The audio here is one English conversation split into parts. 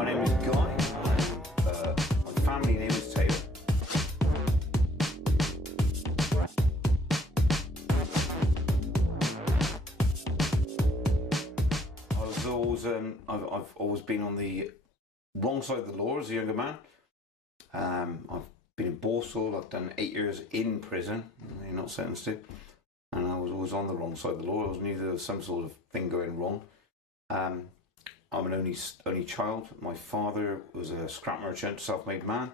My name is Guy. My family name is Taylor. I've always been on the wrong side of the law as a younger man. I've been in Borstal. I've done 8 years in prison. You're not sentenced to. And I was always on the wrong side of the law. I always knew there was some sort of thing going wrong. I'm an only child. My father was a scrap merchant, self-made man.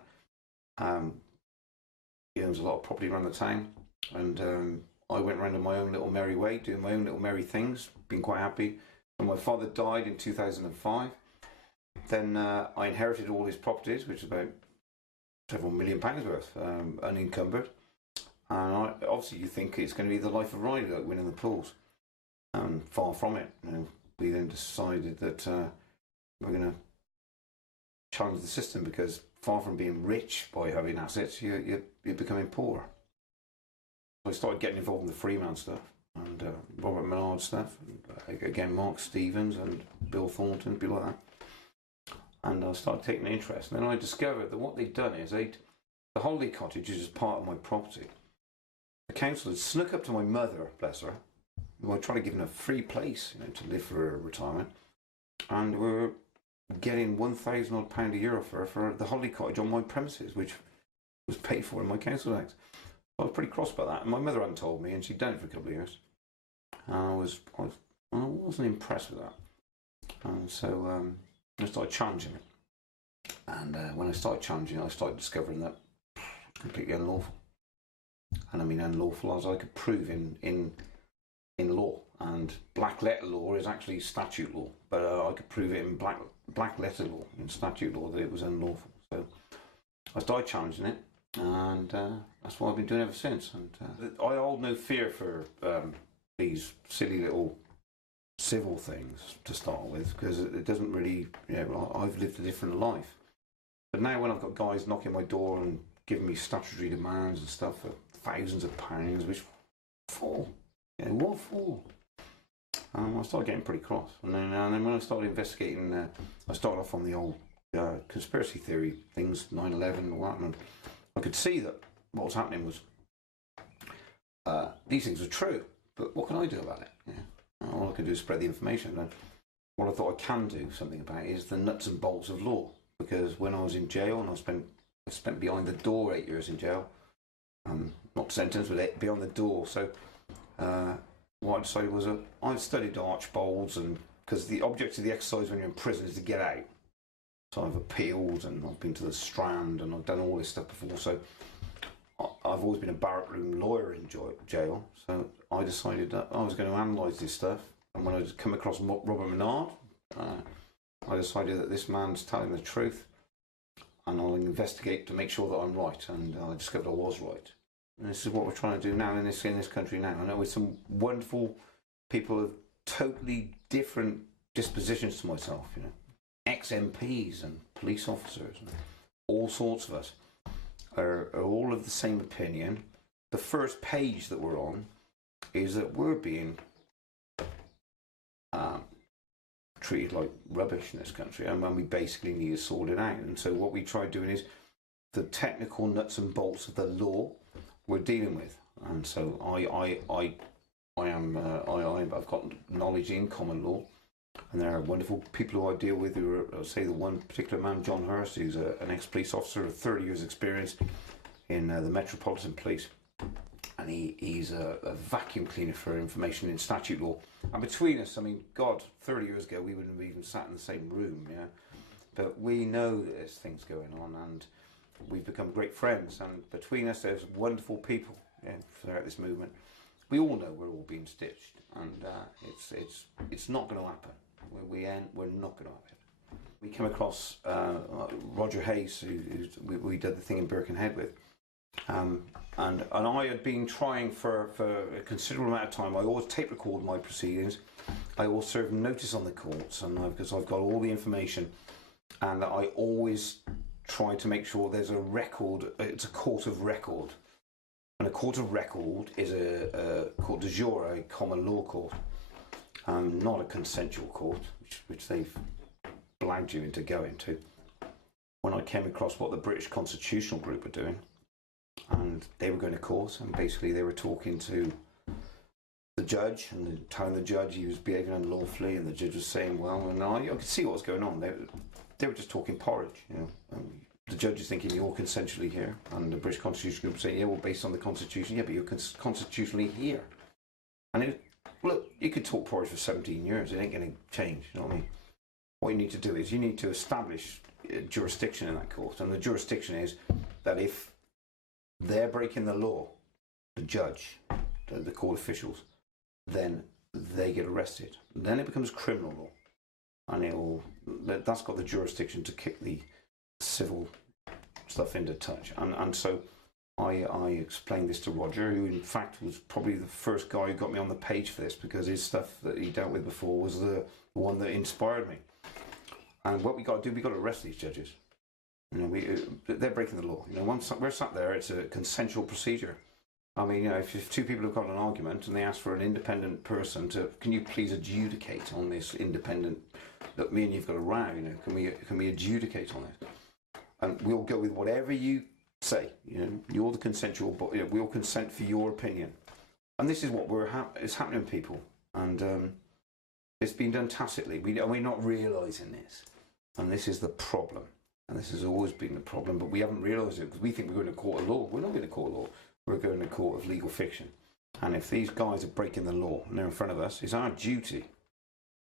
He owns a lot of property around the town, and I went around in my own little merry way, doing my own little merry things, being quite happy. When my father died in 2005, then I inherited all his properties, which is about several £1 million worth, unencumbered. And obviously you think it's going to be the life of Riley, like winning the pools. Far from it. We then decided that we're going to challenge the system, because far from being rich by having assets, you're becoming poor. So I started getting involved in the Freeman stuff, and Robert Menard stuff, and again Mark Stevens and Bill Thornton, people like that. And I started taking an interest. And then I discovered that what they'd done is the holiday cottage is part of my property. The council had snuck up to my mother, bless her, who I tried to give her a free place, to live for her retirement, and we're getting £1,000 odd a year for the holiday cottage on my premises, which was paid for in my council tax. I was pretty cross about that, and my mother hadn't told me, and she'd done it for a couple of years. And I wasn't impressed with that, and so I started challenging it. And when I started challenging it, I started discovering that it's completely unlawful. And I mean unlawful as I could prove in law. And black letter law is actually statute law, but I could prove it in black letter law, in statute law, that it was unlawful. So I started challenging it, and that's what I've been doing ever since. And I hold no fear for these silly little civil things to start with, because it doesn't really, I've lived a different life. But now when I've got guys knocking my door and giving me statutory demands and stuff for thousands of pounds, which for? What for? I started getting pretty cross. And then when I started investigating, I started off on the old conspiracy theory things, 9/11 and all that, and I could see that what was happening was these things are true, but what can I do about it? All I can do is spread the information. And what I thought I can do something about is the nuts and bolts of law, because when I was in jail, and I spent behind the door 8 years in jail, not sentenced, but beyond the door. So what I decided was I studied Archbolds, and because the object of the exercise when you're in prison is to get out. So I've appealed, and I've been to the Strand, and I've done all this stuff before. So I've always been a barrack room lawyer in jail. So I decided that I was going to analyse this stuff. And when I come across Robert Menard, I decided that this man's telling the truth, and I'll investigate to make sure that I'm right. And I discovered I was right. And this is what we're trying to do now in this country now. I know with some wonderful people of totally different dispositions to myself, ex-MPs and police officers, and all sorts of us are all of the same opinion. The first page that we're on is that we're being treated like rubbish in this country, and when we basically need to sort it out. And so what we try doing is the technical nuts and bolts of the law we're dealing with. And so I've got knowledge in common law, and there are wonderful people who I deal with who are, say, the one particular man, John Hurst, who's an ex-police officer with 30 years experience in the Metropolitan Police, and he's a vacuum cleaner for information in statute law. And between us, I mean, God, 30 years ago we wouldn't have even sat in the same room, but we know that there's things going on, and we've become great friends, and between us there's wonderful people throughout this movement. We all know we're all being stitched, and it's not going to happen. We're not going to have it. We came across Roger Hayes, who we did the thing in Birkenhead with, and I had been trying for a considerable amount of time. I always tape record my proceedings. I always serve notice on the courts, and because I've got all the information, and I always try to make sure there's a record. It's a court of record, and a court of record is a court de jure, a common law court, not a consensual court, which they've blagged you into going to, when I came across what the British Constitutional Group were doing, and they were going to court, and basically they were talking to the judge and telling the judge he was behaving unlawfully, and the judge was saying, well, and I could see what was going on. They were just talking porridge, you know. The judge is thinking you're consensually here, and the British Constitutional Group saying, yeah, well, based on the Constitution, yeah, but you're constitutionally here. And look, you could talk porridge for 17 years, it ain't going to change, you know what I mean? What you need to do is you need to establish jurisdiction in that court, and the jurisdiction is that if they're breaking the law, the judge, the court officials, then they get arrested. Then it becomes criminal law, and that's got the jurisdiction to kick the civil stuff into touch. And so I explained this to Roger, who in fact was probably the first guy who got me on the page for this, because his stuff that he dealt with before was the one that inspired me. And what we got to do, we got to arrest these judges. You know, they're breaking the law. You know, once we're sat there, it's a consensual procedure. I mean, you know, if two people have got an argument and they ask for an independent person to, can you please adjudicate on this independent, that me and you've got a row, you know, can we adjudicate on it? And we'll go with whatever you say, you know, you're the consensual, but you know, we'll consent for your opinion. And this is what is happening to people. And it's been done tacitly. We're not realising this. And this is the problem. And this has always been the problem, but we haven't realised it because we think we're going to court of law. We're not going to court of law. We're going to court of legal fiction. And if these guys are breaking the law and they're in front of us, it's our duty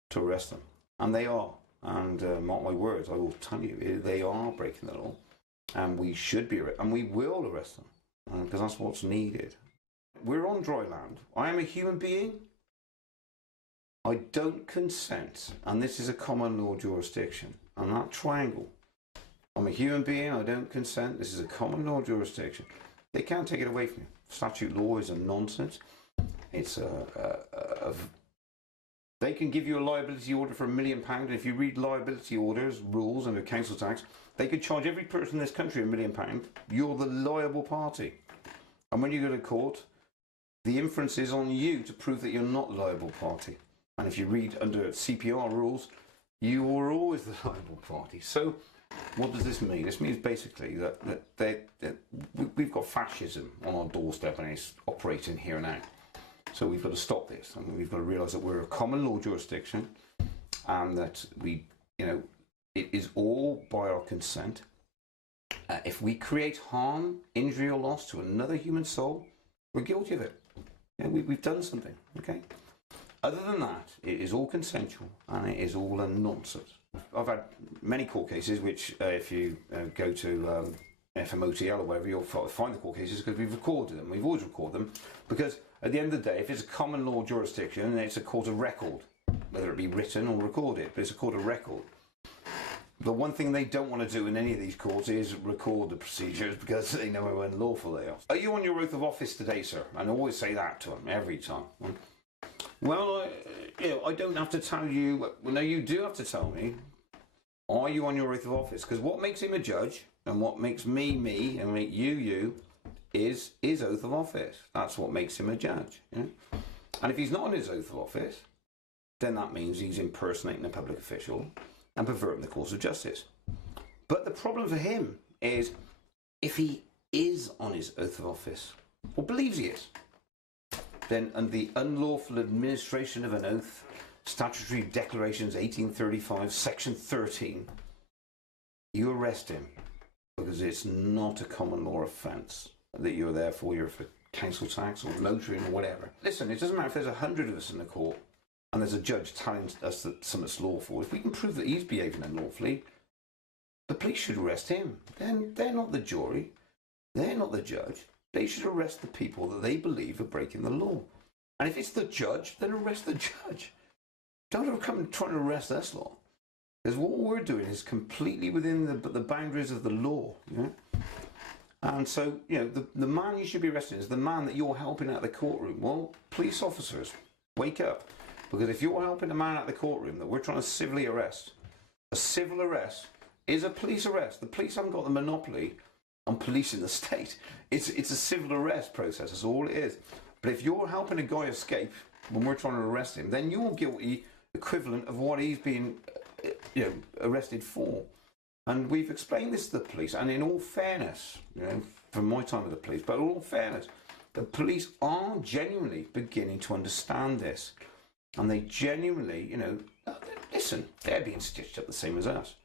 to arrest them. And they are. And mark my words, I will tell you, they are breaking the law. And we should be, and we will arrest them, because that's what's needed. We're on dry land. I am a human being. I don't consent. And this is a common law jurisdiction. And that triangle. I'm a human being, I don't consent. This is a common law jurisdiction. They can't take it away from you. Statute law is a nonsense. It's they can give you a liability order for £1 million, and if you read liability orders, rules under council tax, they could charge every person in this country £1 million. You're the liable party. And when you go to court, the inference is on you to prove that you're not the liable party. And if you read under CPR rules, you are always the liable party. So what does this mean? This means basically that we've got fascism on our doorstep, and it's operating here now. So we've got to stop this, and we've got to realise that we're a common law jurisdiction, and that we, you know, it is all by our consent. If we create harm, injury or loss to another human soul, we're guilty of it. Yeah, we've done something, okay? Other than that, it is all consensual, and it is all a nonsense. I've had many court cases which, if you go to FMOTL or wherever, you'll find the court cases, because we've recorded them. We've always recorded them, because at the end of the day, if it's a common law jurisdiction, then it's a court of record, whether it be written or recorded, but it's a court of record. The one thing they don't want to do in any of these courts is record the procedures, because they know how unlawful they are. Are you on your oath of office today, sir? And I always say that to them, every time. Well, I don't have to tell you. Well, no, you do have to tell me. Are you on your oath of office? Because what makes him a judge, and what makes me, and make you, is his oath of office. That's what makes him a judge. You know? And if he's not on his oath of office, then that means he's impersonating a public official and perverting the course of justice. But the problem for him is, if he is on his oath of office, or believes he is, then under the unlawful administration of an oath, Statutory Declarations 1835, Section 13, you arrest him, because it's not a common law offence that you're there for. You're for council tax or motoring or whatever. Listen, it doesn't matter if there's 100 of us in the court and there's a judge telling us that something's lawful. If we can prove that he's behaving unlawfully, the police should arrest him. Then they're not the jury. They're not the judge. They should arrest the people that they believe are breaking the law. And if it's the judge, then arrest the judge. Don't ever come and try to arrest us lot. Because what we're doing is completely within the boundaries of the law. You know? And so, you know, the man you should be arresting is the man that you're helping out of the courtroom. Well, police officers, wake up. Because if you're helping a man out of the courtroom that we're trying to civilly arrest, a civil arrest is a police arrest. The police haven't got the monopoly on policing the state. It's a civil arrest process. That's all it is. But if you're helping a guy escape when we're trying to arrest him, then you're guilty equivalent of what he's been, arrested for. And we've explained this to the police, and in all fairness, from my time with the police, but in all fairness, the police are genuinely beginning to understand this. And they genuinely, listen, they're being stitched up the same as us.